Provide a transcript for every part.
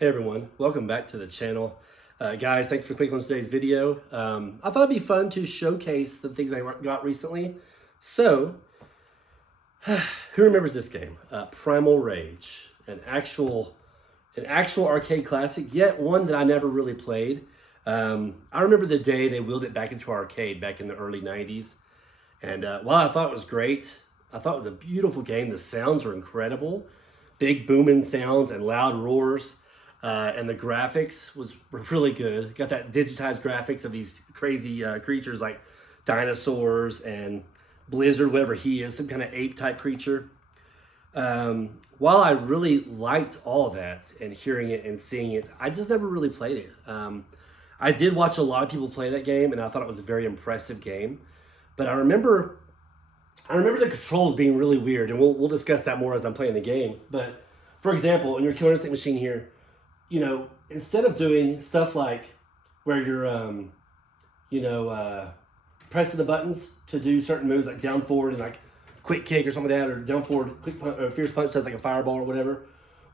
Hey everyone, welcome back to the channel. Guys, thanks for clicking on today's video. I thought it'd be fun to showcase the things I got recently. So, who remembers this game? Primal Rage, an actual arcade classic, yet one that I never really played. I remember the day they wheeled it back into arcade back in the early 90s. And while I thought it was great, I thought it was a beautiful game. The sounds are incredible. Big booming sounds and loud roars. And the graphics were really good. Got that digitized graphics of these crazy creatures like dinosaurs and Blizzard, whatever he is, some kind of ape type creature. While I really liked all of that and hearing it and seeing it, I just never really played it. I did watch a lot of people play that game, and I thought it was a very impressive game. But I remember the controls being really weird, and we'll discuss that more as I'm playing the game. But for example, in your killer instinct machine here, you know, instead of doing stuff like where you're, pressing the buttons to do certain moves like down forward and like quick kick or something like that, or down forward, quick punch, or fierce punch does like a fireball or whatever.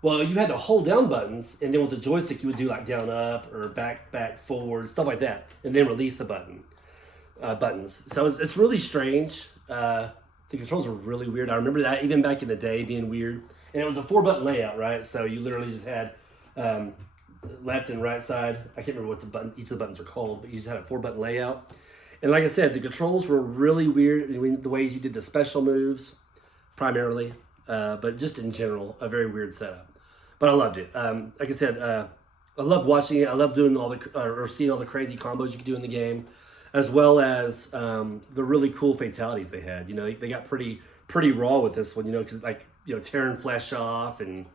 Well, you had to hold down buttons, and then with the joystick you would do like down up or back forward, stuff like that, and then release the buttons. So it's really strange. The controls are really weird. I remember that even back in the day being weird, and it was a 4-button layout, right? So you literally just had left and right side. I can't remember what each of the buttons are called, but you just had a 4-button layout. And like I said, the controls were really weird. I mean, the ways you did the special moves, primarily, but just in general, a very weird setup. But I loved it. Like I said, I loved watching it. I loved doing or seeing all the crazy combos you could do in the game, as well as the really cool fatalities they had. You know, they got pretty raw with this one. You know, because tearing flesh off, and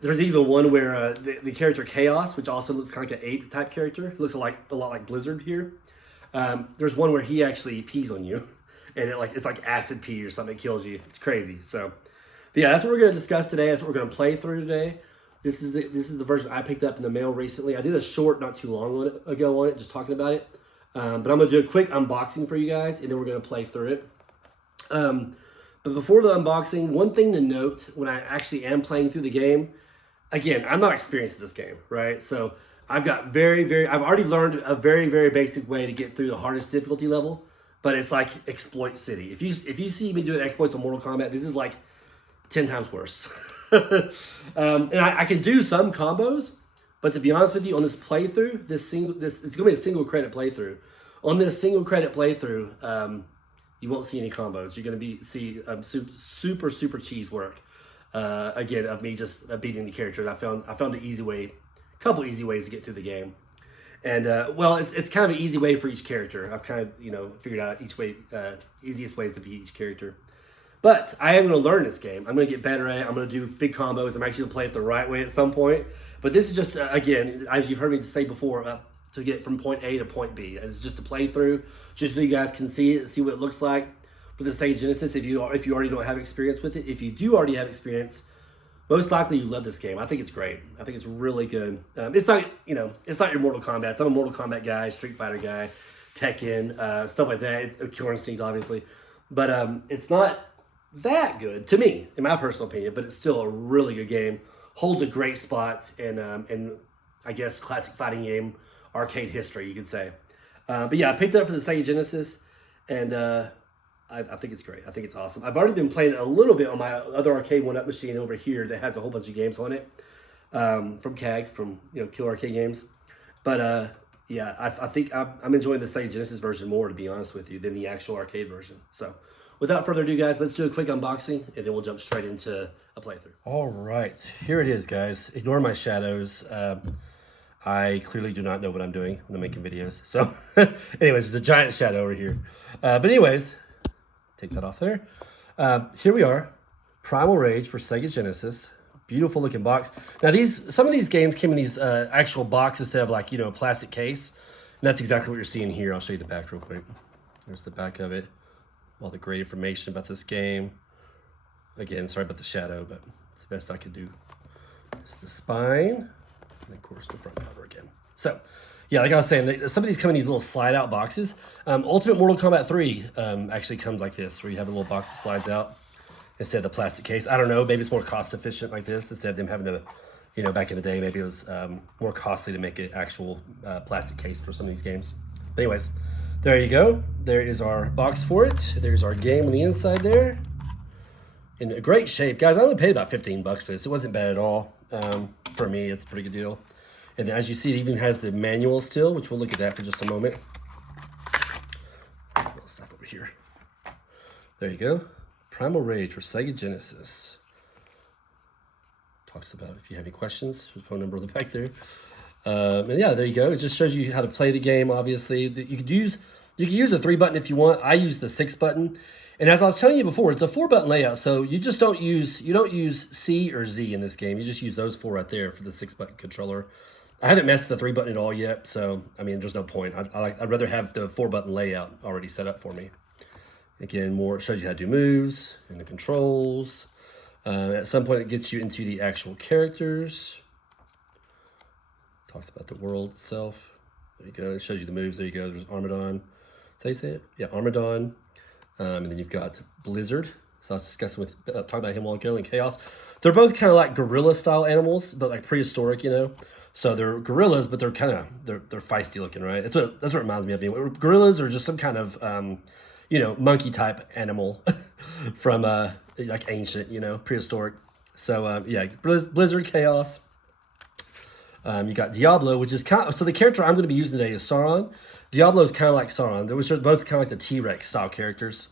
there's even one where the character Chaos, which also looks kind of like an ape type character, it looks a lot like Blizzard here. There's one where he actually pees on you, and it's like acid pee or something. It kills you. It's crazy. So, but yeah, that's what we're going to discuss today. That's what we're going to play through today. This is the version I picked up in the mail recently. I did a short not too long ago on it, just talking about it. But I'm going to do a quick unboxing for you guys, and then we're going to play through it. But before the unboxing, one thing to note when I actually am playing through the game, again, I'm not experienced at this game, right? So I've got I've already learned a very, very basic way to get through the hardest difficulty level, but it's like exploit city. If you see me doing exploits on Mortal Kombat, this is like 10 times worse. And I can do some combos, but to be honest with you, on this playthrough, it's gonna be a single credit playthrough. On this single credit playthrough, you won't see any combos. You're gonna see super cheese work. Again, of me just beating the character. I found a couple easy ways to get through the game. And well, it's kind of an easy way for each character. I've kind of figured out easiest ways to beat each character. But I am going to learn this game. I'm going to get better at it. I'm going to do big combos. I'm actually going to play it the right way at some point. But this is just, again, as you've heard me say before, to get from point A to point B. It's just a playthrough, just so you guys can see it, see what it looks like for the Sega Genesis. If you already don't have experience with it, if you do already have experience, most likely you love this game. I think it's great. I think it's really good. It's not your Mortal Kombat. I'm a Mortal Kombat guy, Street Fighter guy, Tekken, stuff like that. It's Killer Instinct, obviously, but it's not that good to me, in my personal opinion. But it's still a really good game. Holds a great spot in I guess classic fighting game arcade history, you could say. But yeah, I picked it up for the Sega Genesis, and I think it's great. I think it's awesome. I've already been playing a little bit on my other arcade 1-up machine over here that has a whole bunch of games on it, from CAG, from Killer Arcade Games. But yeah, I think I'm enjoying the Sega Genesis version more, to be honest with you, than the actual arcade version. So without further ado, guys, let's do a quick unboxing, and then we'll jump straight into a playthrough. All right, here it is, guys. Ignore my shadows. I clearly do not know what I'm doing when I'm making videos. So anyways, there's a giant shadow over here. But anyways, take that off there. Here we are, Primal Rage for Sega Genesis. Beautiful looking box. Now some of these games came in these actual boxes instead of like, a plastic case. And that's exactly what you're seeing here. I'll show you the back real quick. There's the back of it. All the great information about this game. Again, sorry about the shadow, but it's the best I could do. It's the spine, and of course the front cover again. So, yeah, like I was saying, some of these come in these little slide-out boxes. Ultimate Mortal Kombat 3 actually comes like this, where you have a little box that slides out instead of the plastic case. I don't know, maybe it's more cost-efficient like this, instead of them having to You know, back in the day, maybe it was more costly to make an actual plastic case for some of these games. But anyways, there you go. There is our box for it. There's our game on the inside there. In a great shape. Guys, I only paid about 15 bucks for this. It wasn't bad at all. For me, it's a pretty good deal. And then, as you see, it even has the manual still, which we'll look at that for just a moment. A little stuff over here. There you go. Primal Rage for Sega Genesis. Talks about if you have any questions. There's a phone number on the back there. And yeah, there you go. It just shows you how to play the game. Obviously, you could use a 3 button if you want. I use the 6 button. And as I was telling you before, it's a 4 button layout. So you just don't use C or Z in this game. You just use those 4 right there for the 6 button controller. I haven't messed with the 3 button at all yet. So I mean, there's no point. I'd rather have the 4 button layout already set up for me. Again, more shows you how to do moves and the controls. At some point, it gets you into the actual characters. Talks about the world itself. There you go. It shows you the moves. There you go. There's Armadon. Is that how you say it? Yeah, Armadon. And then you've got Blizzard. So I was discussing talking about him a while ago, and Chaos. They're both kind of like gorilla style animals, but like prehistoric, you know. So they're gorillas, but they're kind of they're feisty looking, right? That's what it reminds me of. Anyway. Gorillas are just some kind of monkey type animal from like ancient, prehistoric. So yeah, Blizzard, Chaos. You got Diablo, which is so the character I'm going to be using today is Sauron. Diablo is kind of like Sauron. They were both kind of like the T-Rex style characters.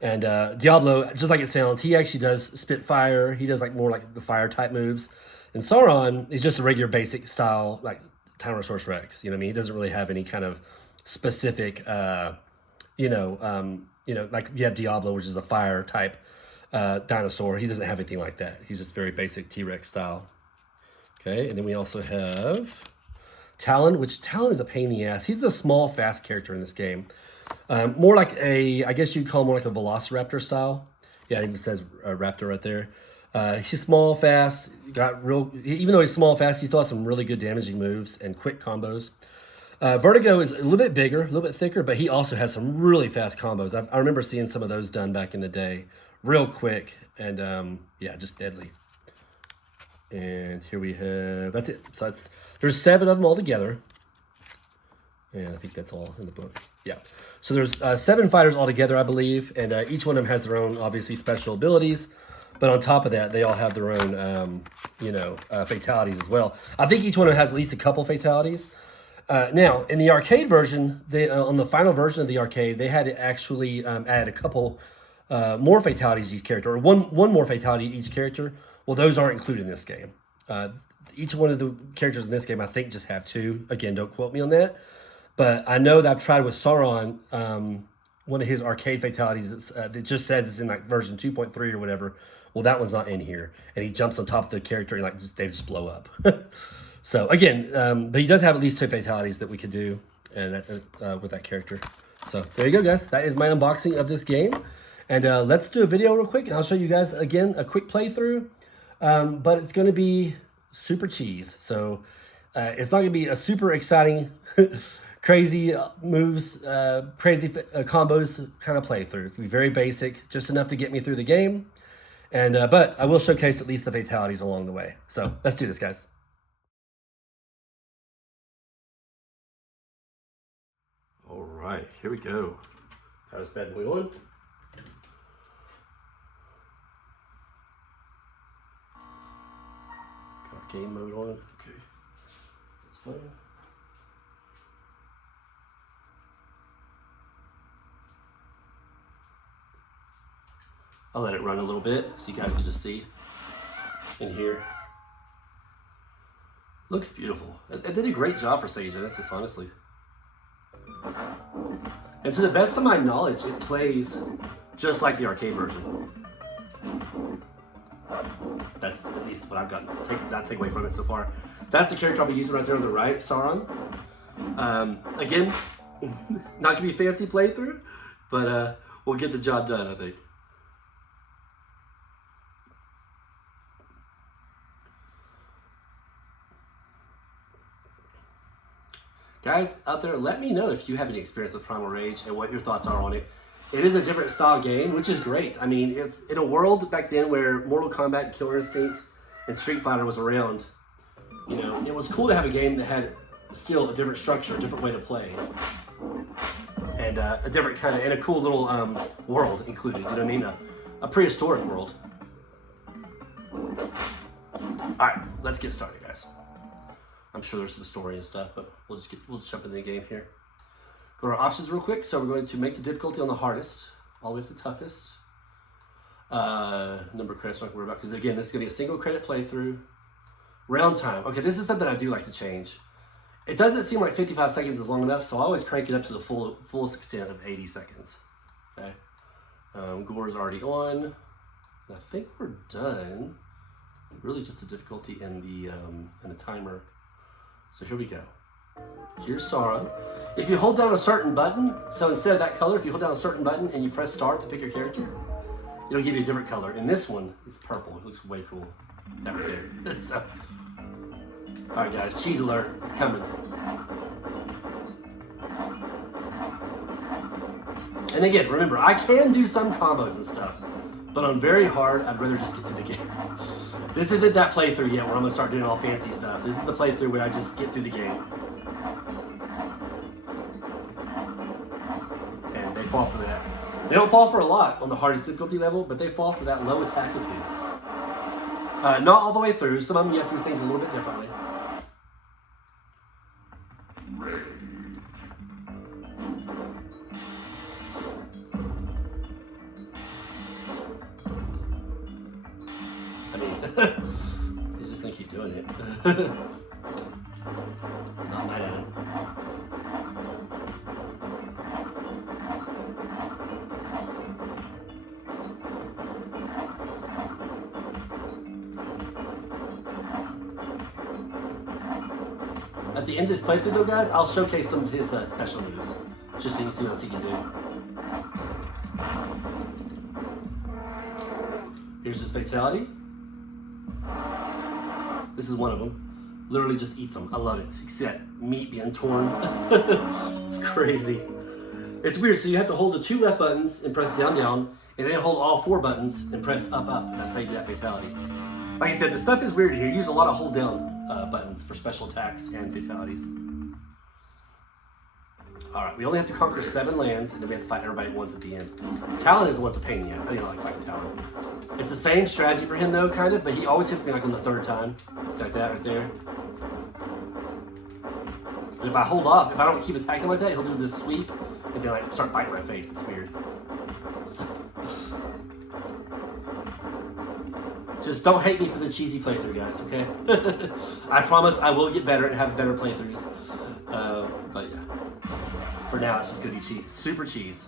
And Diablo, just like it sounds, he actually does spit fire. He does like more like the fire type moves. And Sauron is just a regular basic style, like Tyrannosaurus Rex. You know what I mean? He doesn't really have any kind of specific, like you have Diablo, which is a fire type dinosaur. He doesn't have anything like that. He's just very basic T-Rex style. Okay, and then we also have Talon, which Talon is a pain in the ass. He's the small, fast character in this game. More like I guess you'd call him more like a Velociraptor style. Yeah, I think it says Raptor right there. He's small, fast, even though he's small, fast, he still has some really good damaging moves and quick combos. Vertigo is a little bit bigger, a little bit thicker, but he also has some really fast combos. I remember seeing some of those done back in the day. Real quick, and yeah, just deadly. And here we have, that's it. So there's 7 of them all together. And I think that's all in the book. Yeah. So there's 7 fighters all together, I believe. And each one of them has their own, obviously, special abilities. But on top of that, they all have their own, fatalities as well. I think each one of them has at least a couple fatalities. Now, in the arcade version, on the final version of the arcade, they had to actually add a couple more fatalities to each character, or one more fatality to each character. Well, those aren't included in this game. Each one of the characters in this game, I think, just have 2. Again, don't quote me on that. But I know that I've tried with Sauron, one of his arcade fatalities that just says it's in like version 2.3 or whatever. Well, that one's not in here. And he jumps on top of the character and they just blow up. So again, but he does have at least 2 fatalities that we could do and with that character. So there you go, guys. That is my unboxing of this game. And let's do a video real quick, and I'll show you guys, again, a quick playthrough. But it's going to be super cheese. So it's not going to be a super exciting, crazy moves, crazy combos kind of playthrough. It's going to be very basic, just enough to get me through the game. And but I will showcase at least the fatalities along the way. So let's do this, guys. All right, here we go. Got this bad boy on. Game mode on. Okay, that's fine. I'll let it run a little bit so you guys can just see in here. Looks beautiful. It did a great job for Sega Genesis, honestly. And to the best of my knowledge, it plays just like the arcade version. That's at least what I've gotten. Take away from it so far. That's the character I'll be using right there on the right, Sauron. Again, not gonna be a fancy playthrough, but we'll get the job done, I think. Guys out there, let me know if you have any experience with Primal Rage and what your thoughts are on it. It is a different style game, which is great. I mean, it's in a world back then where Mortal Kombat, Killer Instinct, and Street Fighter was around. You know, it was cool to have a game that had still a different structure, a different way to play, and a different kind of, and a cool little world included. You know what I mean? A prehistoric world. All right, let's get started, guys. I'm sure there's some story and stuff, but we'll just jump into the game here. Go to our options real quick. So we're going to make the difficulty on the hardest, all the way to the toughest. Number of credits I'm not worry about, because again, this is going to be a single credit playthrough. Round time. Okay, this is something I do like to change. It doesn't seem like 55 seconds is long enough, so I always crank it up to the fullest extent of 80 seconds. Okay. Gore's already on. And I think we're done. Really just the difficulty and the timer. So here we go. Here's Sauron. If you hold down a certain button, so instead of that color, if you hold down a certain button and you press start to pick your character, it'll give you a different color. In this one, it's purple. It looks way cool. That right there. So, all right, guys, cheese alert. It's coming. And again, remember, I can do some combos and stuff, but on very hard, I'd rather just get through the game. This isn't that playthrough yet where I'm going to start doing all fancy stuff. This is the playthrough where I just get through the game. And they fall for that. They don't fall for a lot on the hardest difficulty level, but they fall for that low attack of his. Not all the way through. Some of them you have to do things a little bit differently. I mean, he's just gonna keep doing it. Not mad at him. At the end of this playthrough though, guys, I'll showcase some of his special moves, just so you can see what else he can do. Here's his Fatality. This is one of them. Literally just eats them. I love it. So you can see that meat being torn. It's crazy. It's weird. So you have to hold the 2 left buttons and press down, down, and then hold all 4 buttons and press up, up. And that's how you do that Fatality. Like I said, the stuff is weird here. You use a lot of hold down buttons for special attacks and fatalities. Alright, we only have to conquer 7 lands, and then we have to fight everybody once at the end. Talon is the one that's a pain in the ass. I do not like fighting Talon. It's the same strategy for him though, kind of, but he always hits me like on the 3rd time. It's like that right there. But if I hold off, if I don't keep attacking like that, he'll do this sweep, and then like start biting my face. It's weird. So, just don't hate me for the cheesy playthrough, guys, okay? I promise I will get better and have better playthroughs. But yeah. For now, it's just gonna be cheese. Super cheese.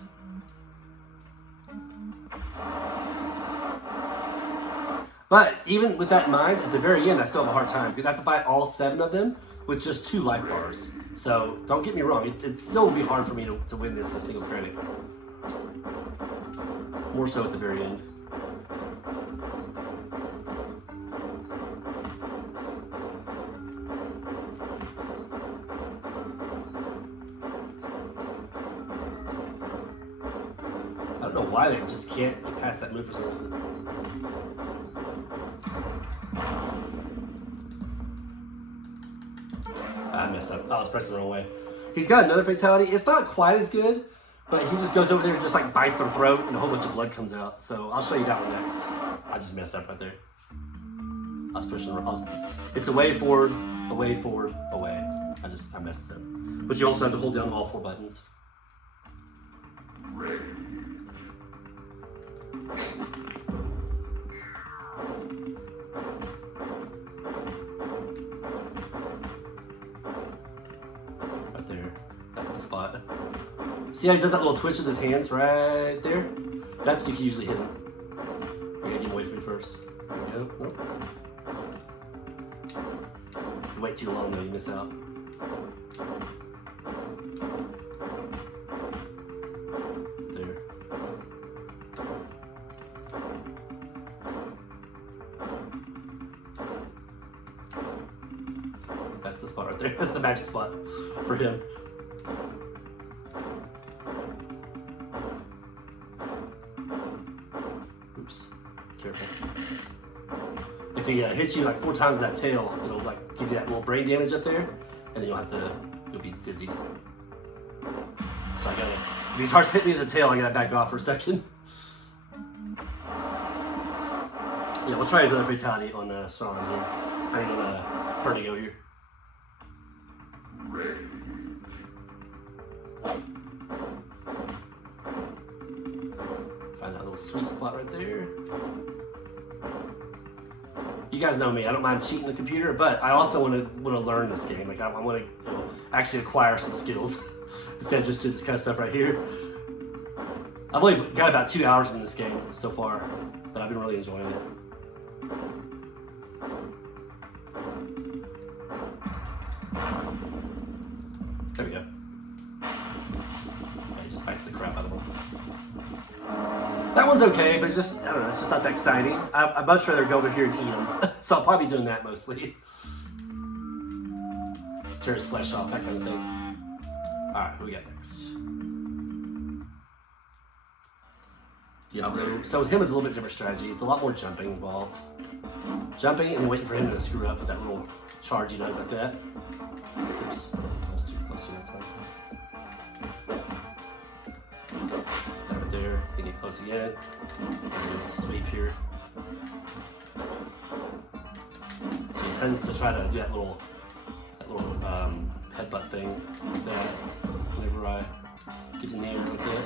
But even with that in mind, at the very end, I still have a hard time because I have to fight all 7 of them with just 2 life bars. So don't get me wrong, it still will be hard for me to win this a single credit. More so at the very end. I don't know why they just can't get past that move for some reason. I messed up. I was pressing the wrong way. He's got another Fatality. It's not quite as good, but he just goes over there and just like bites their throat and a whole bunch of blood comes out. So I'll show you that one next. I just messed up right there. I was pushing it's away, forward, away, forward, away. I messed it up. But you also have to hold down all 4 buttons. Right there. That's the spot. See how he does that little twitch with his hands right there? That's when you can usually hit him. You gotta get him away from me first. There we go. Nope. If you wait too long though, you miss out. There. That's the spot right there. That's the magic spot for him. Oops. Careful. If he hits you like 4 times with that tail, it'll like give give you that little brain damage up there, and then you'll be dizzy. So if he starts hitting me in the tail, I gotta back off for a second. Yeah, we'll try his other fatality on Sauron here. I mean on Vertigo here. Find that little sweet spot right there. You guys know me, I don't mind cheating the computer, but I also want to learn this game. Like I want to actually acquire some skills instead of just do this kind of stuff right here. I've only got about 2 hours in this game so far, but I've been really enjoying it. There we go. Yeah, he just bites the crap out of him. That one's okay, but it's just, I don't know, it's just not that exciting. I'd much rather go over here and eat them. So I'll probably be doing that mostly. Tear his flesh off, that kind of thing. Alright, who we got next? Diablo. So with him, it's a little bit different strategy. It's a lot more jumping involved. Jumping and then waiting for him to screw up with that little charge he does like that. Oops, that was too close to that time. That right there, then get close again. Sweep here. So he tends to try to do that little headbutt thing like that whenever I get in the air like that.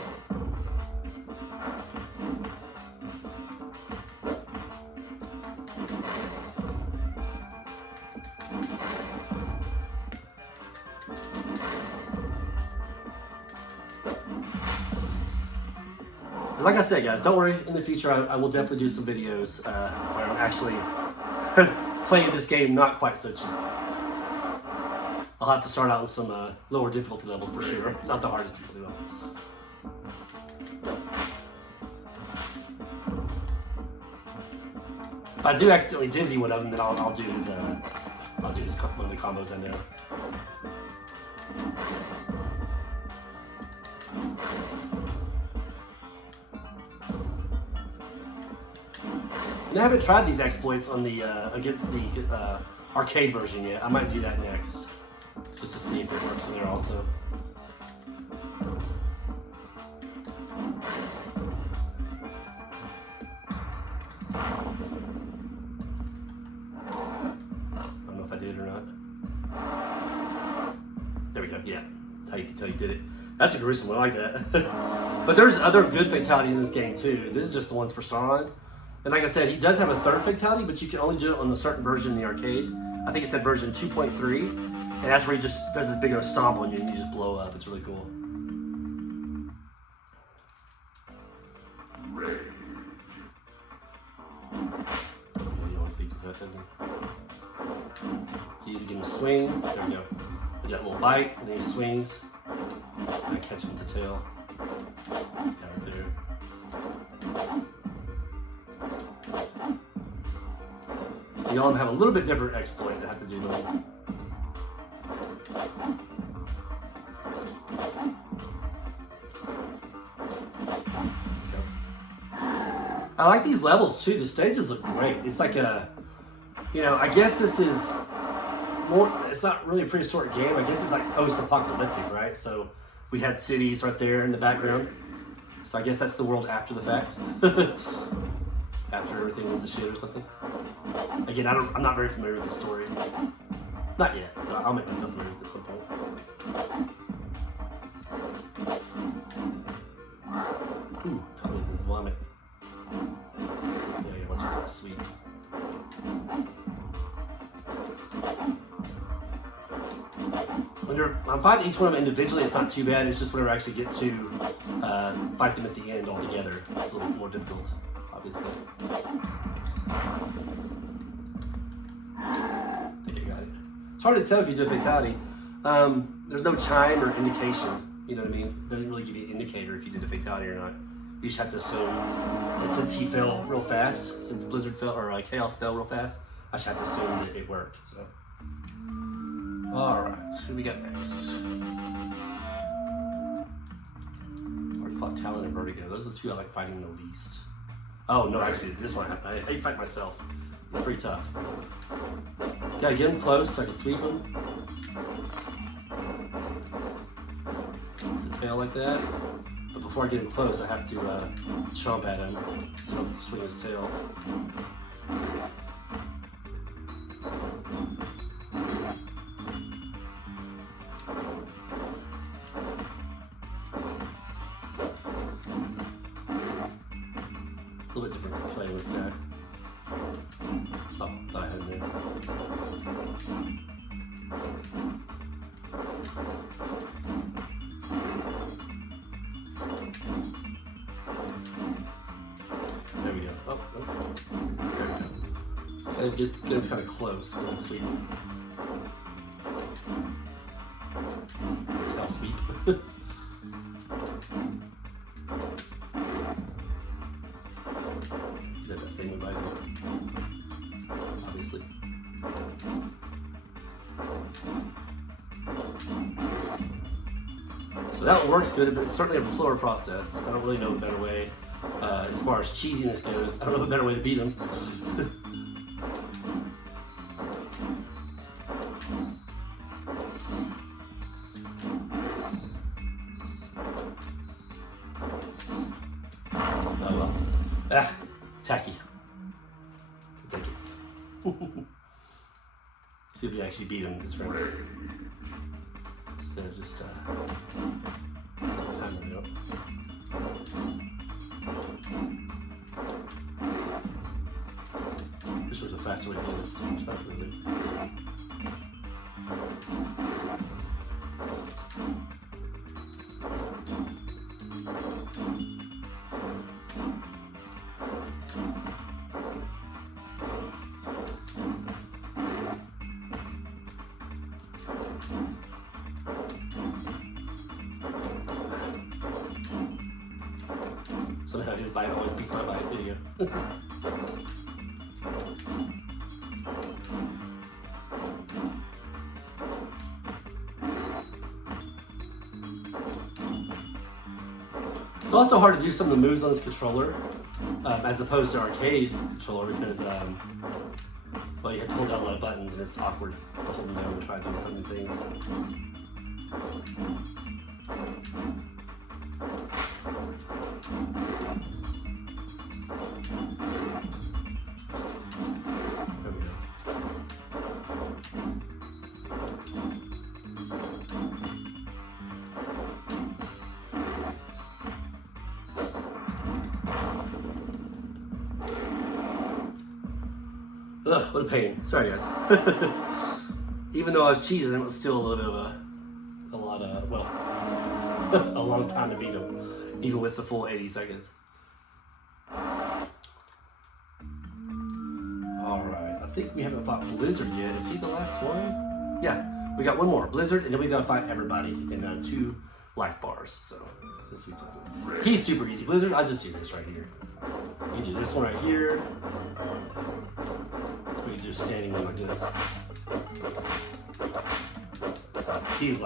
Like I said, guys, don't worry. In the future, I will definitely do some videos where I'm actually playing this game not quite so cheap. I'll have to start out with some lower difficulty levels for sure. Not the hardest difficulty levels. If I do accidentally dizzy one of them, then I'll do his one of the combos I know. And I haven't tried these exploits on the against the arcade version yet. I might do that next, just to see if it works in there also. I don't know if I did or not. There we go. Yeah, that's how you can tell you did it. That's a gruesome one. I like that. But there's other good fatalities in this game too. This is just the ones for Sauron. And like I said, he does have a third fatality, but you can only do it on a certain version in the arcade. I think it said version 2.3, and that's where he just does this big old stomp on you and you just blow up. It's really cool. Yeah, he always leads with that, doesn't he? You usually give him a swing. There we go. You got a little bite, and then he swings. And I catch him with the tail. Right there. So y'all have a little bit different exploit to have to do to them. I like these levels too. The stages look great. It's like a, I guess this is more, it's not really a prehistoric game. I guess it's like post-apocalyptic, right? So we had cities right there in the background. So I guess that's the world after the fact. After everything went to shit or something. Again, I'm not very familiar with the story. Not yet, but I'll make myself familiar with it at some point. Ooh, caught me with his vomit. Yeah, watch out for that sweet. I'm fighting each one of them individually, it's not too bad. It's just whenever I actually get to fight them at the end all together, it's a little bit more difficult, obviously. I think I got it. It's hard to tell if you do a fatality. There's no chime or indication, you know what I mean? It doesn't really give you an indicator if you did a fatality or not. You just have to assume, and since he fell real fast, since Blizzard fell, or Chaos fell real fast, I just have to assume that it worked, so. Alright, who we got next? Already fought Talon and Vertigo. Those are the two I like fighting the least. Oh, no, actually, this one, I hate fight myself. It's pretty tough. Gotta get him close so I can sweep him. With the tail like that. But before I get him close, I have to chomp at him so I don't swing his tail. It's a little bit different playing this guy. Oh, thought I had him there. There we go. Oh, there we go. Gotta get him kind of close and then sweep him. Tail sweep. Does that same move I do? Obviously. So that one works good, but it's certainly a slower process. I don't really know a better way. As far as cheesiness goes, I don't know a better way to beat him. Oh well. Ah, tacky. I'll take it. See if we actually beat him this round. Instead of just timer it up. This was a faster way to do this, so it's not really. Somehow his bite always beats my bite. There you go. It's also hard to do some of the moves on this controller, as opposed to arcade controller, because well, you have to hold down a lot of buttons and it's awkward to hold them down and try to do some things. There we go. Ugh, what a pain. Sorry, guys. Even though I was cheesing, it was still a little bit of a long time to beat him, even with the full 80 seconds. Alright, I think we haven't fought Blizzard yet. Is he the last one? Yeah, we got one more. Blizzard, and then we gotta fight everybody in 2 life bars, so this will be pleasant. He's super easy. Blizzard, I'll just do this right here. You do this one right here. We do standing one like this. So he's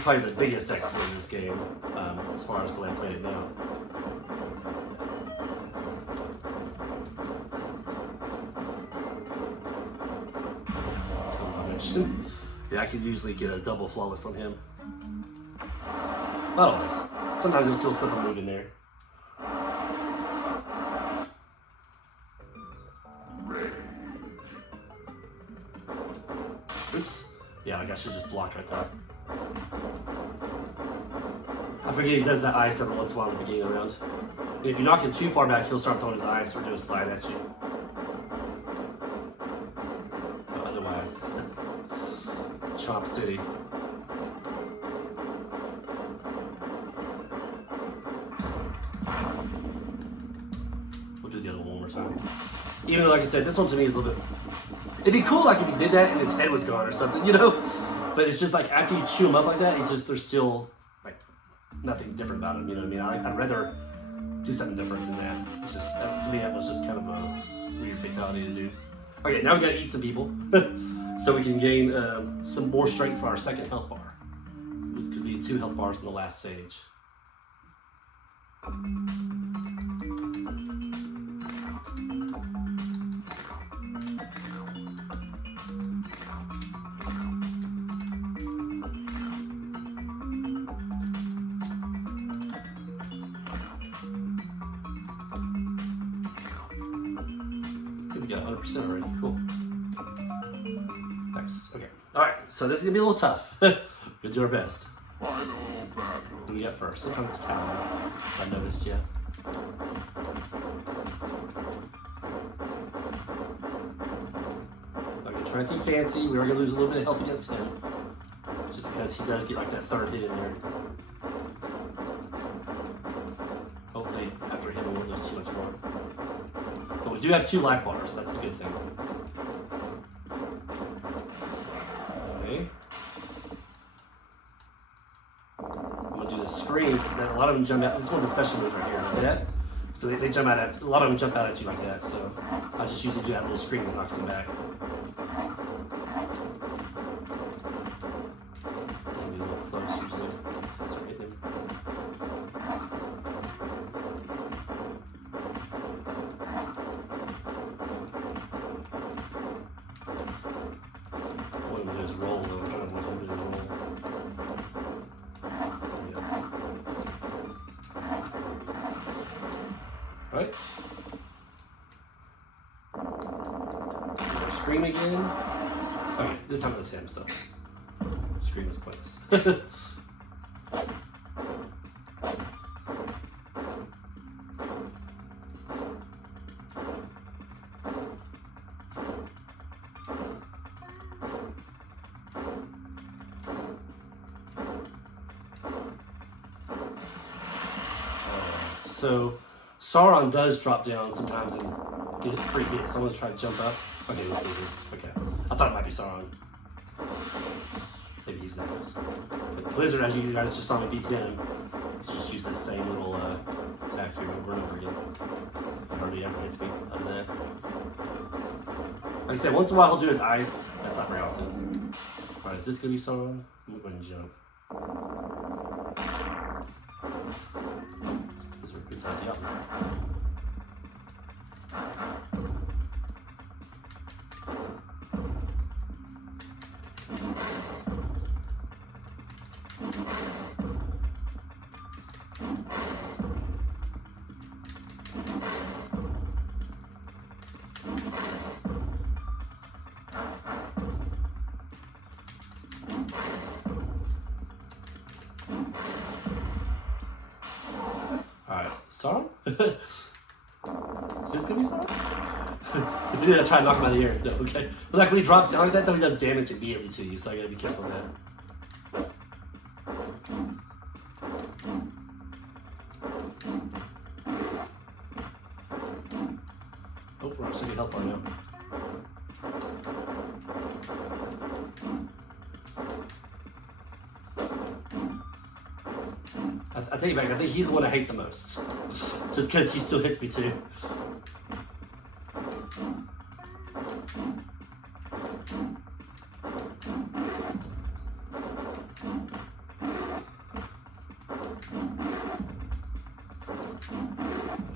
probably the biggest expert in this game, as far as the way I played it now. Yeah, I could usually get a double flawless on him. Not always. Sometimes there's still slip a move in there. Oops. Yeah, like I should just blocked right there. I forget he does that ice every once in a while at the beginning of the round. And if you knock him too far back, he'll start throwing his ice or do a slide at you. But otherwise, Chomp City. We'll do the other one more time. Even though, like I said, this one to me is a little bit... It'd be cool like if he did that and his head was gone or something, you know? But it's just like after you chew him up like that, it's just, there's still like nothing different about him, you know what I mean? I'd rather do something different than that. It's just, to me, that was just kind of a weird fatality to do. Okay, now we gotta eat some people so we can gain some more strength for our second health bar. It could be 2 health bars in the last stage. we got 100% already. Cool. Nice. Okay. All right. So this is gonna be a little tough. We'll do our best. What do we got first? Sometimes it's Talon, if I noticed yet. I'm gonna try anything fancy. We are gonna lose a little bit of health against him, just because he does get like that third hit in there. Hopefully, after him, we won't lose too much more. But we do have 2 life bars. That's the good thing. Okay. I'm gonna do the scream. A lot of them jump out. This is one of the special moves right here. Like that. So they jump out at. A lot of them jump out at you like that. So I just usually do that little scream that knocks them back. Maybe a little close usually. Start hitting him. What I'm gonna do is roll though. I'm trying to avoid him doing his roll. Right. Scream again. Okay, this time it was him, so scream is pointless. So Sauron does drop down sometimes and get 3 hits. I'm gonna try to jump up. Okay, he's busy. Okay. I thought it might be Sauron. Maybe he's next. But Blizzard, as you guys just saw me beat him, just use this same little attack here over and over again. It hardly ever hits me out of that. Like I said, once in a while he'll do his ice. That's not very often. Alright, is this gonna be Sauron? I'm gonna go ahead and jump. It's not Diablo. Sauron? Is this gonna be Sauron? If you do that, try to knock him out of the air. No, okay. But like when he drops down like that, though, he does damage immediately to you, so I gotta be careful of that. Oh, we're actually getting help on now. I take it back, I think he's the one I hate the most. Just because he still hits me too.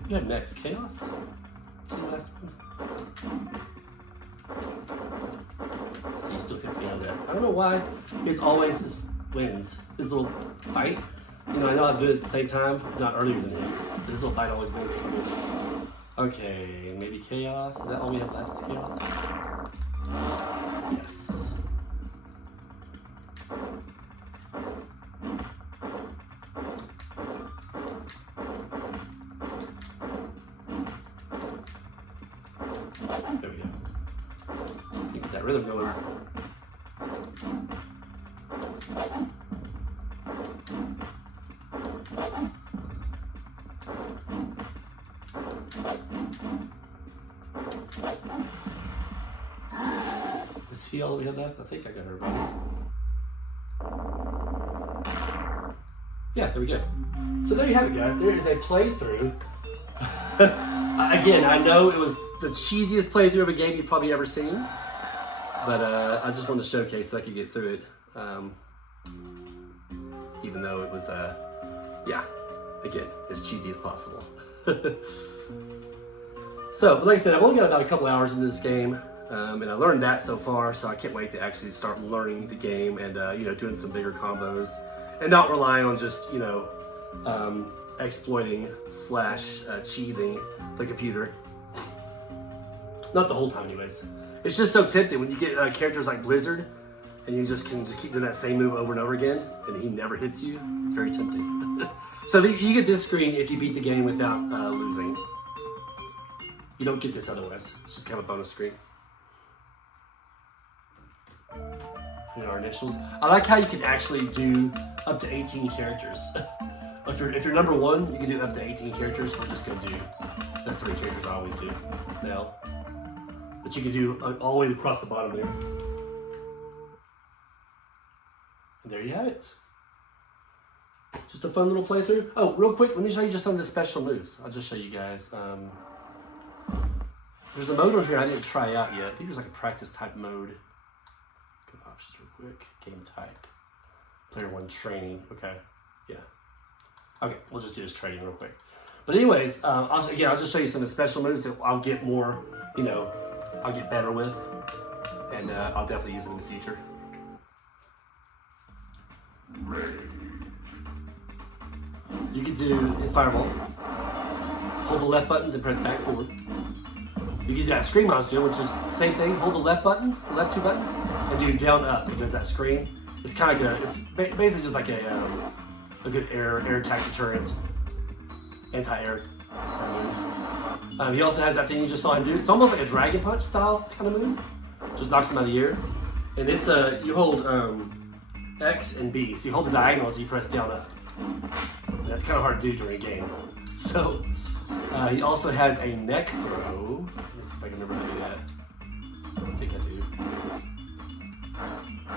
You have next Chaos? Is he the last one? So he still hits me out of there. I don't know why he's always wins. His little bite. You know, I know I do it at the same time, not earlier than him. But his little bite always wins for some reason. Okay, maybe Chaos? Is that all we have left is Chaos? Yes. There we go. Get that rhythm going. Is he all that we have left? I think I got everybody. Yeah, there we go. So there you have it, guys. There is a playthrough. Again, I know it was the cheesiest playthrough of a game you've probably ever seen, but I just wanted to showcase that I could get through it. Even though it was, yeah, again, as cheesy as possible. So, but like I said, I've only got about a couple hours into this game, and I learned that so far, so I can't wait to actually start learning the game and, you know, doing some bigger combos, and not relying on just, you know, exploiting / cheesing the computer. Not the whole time, anyways. It's just so tempting when you get characters like Blizzard, and you just can keep doing that same move over and over again, and he never hits you. It's very tempting. So you get this screen if you beat the game without losing. You don't get this otherwise. It's just kind of a bonus screen. In our initials. I like how you can actually do up to 18 characters. if you're number 1, you can do up to 18 characters. We're just gonna do the 3 characters I always do now. But you can do all the way across the bottom there. And there you have it. Just a fun little playthrough. Oh, real quick, let me show you just some of the special moves. I'll just show you guys. There's a mode on here I didn't try out yet. I think there's like a practice type mode. Go to options real quick. Game type. Player 1 training. Okay. Yeah. Okay, we'll just do this training real quick. But anyways, I'll just show you some of the special moves that I'll get more, I'll get better with. And I'll definitely use them in the future. You can do his fireball. Hold the left buttons and press back forward. You can do that screen monster, which is the same thing. Hold the left buttons, the left 2 buttons, and do down up. It does that screen. It's kind of good. It's basically just like a good air attack deterrent, anti-air move. He also has that thing you just saw him do. It's almost like a dragon punch style kind of move. Just knocks him out of the air. And it's you hold X and B. So you hold the diagonals and you press down up. And that's kind of hard to do during a game. So he also has a neck throw. Let's see if I can remember how to do that. I think I do.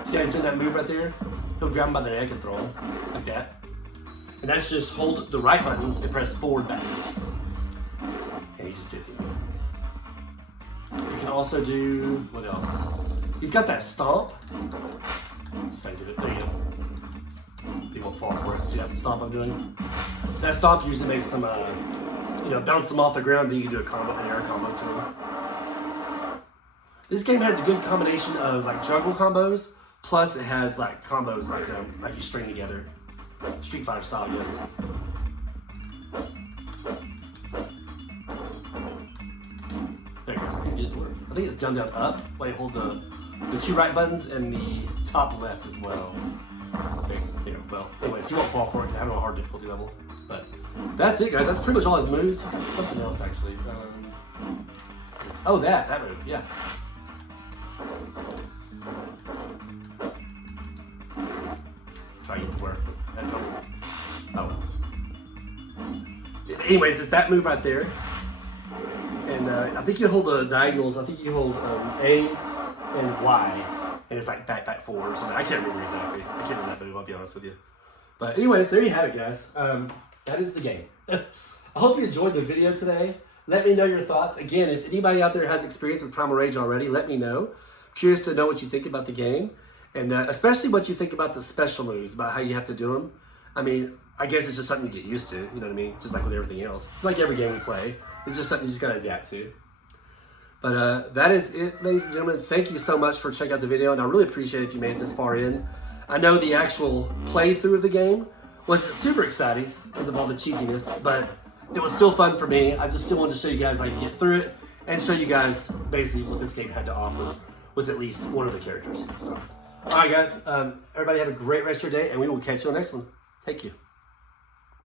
See how he's doing that move right there? He'll grab him by the neck and throw him like that. And that's just hold the right buttons and press forward back. And he just hits him. You can also do, what else? He's got that stomp. Let's see if I can do it. There you go. He won't fall for it. See that stomp I'm doing? That stomp usually makes them, bounce them off the ground. Then you can do an air combo to them. This game has a good combination of like juggle combos, plus it has like combos like you string together, Street Fighter style, I guess. There you go. I can get it to work. I think it's down, up. Wait, hold the 2 right buttons and the top left as well. There. Well, anyways, he won't fall for it because I have a hard difficulty level. But that's it, guys. That's pretty much all his moves. He's got something else actually. That move, yeah. Try to get to work. Oh. Anyways, it's that move right there. And I think you hold the diagonals. I think you hold A and Y. And it's like back forward or something. I can't remember exactly. I can't remember that move, I'll be honest with you. But anyways, there you have it, guys. That is the game. I hope you enjoyed the video today. Let me know your thoughts. Again, if anybody out there has experience with Primal Rage already, let me know. I'm curious to know what you think about the game. And especially what you think about the special moves, about how you have to do them. I mean, I guess it's just something you get used to, you know what I mean? Just like with everything else. It's like every game we play. It's just something you just gotta adapt to. But that is it, ladies and gentlemen. Thank you so much for checking out the video, and I really appreciate it if you made it this far in. I know the actual playthrough of the game wasn't super exciting because of all the cheesiness, but it was still fun for me. I just still wanted to show you guys how you get through it and show you guys basically what this game had to offer with at least one of the characters. So, all right, guys. Everybody have a great rest of your day, and we will catch you on the next one. Thank you.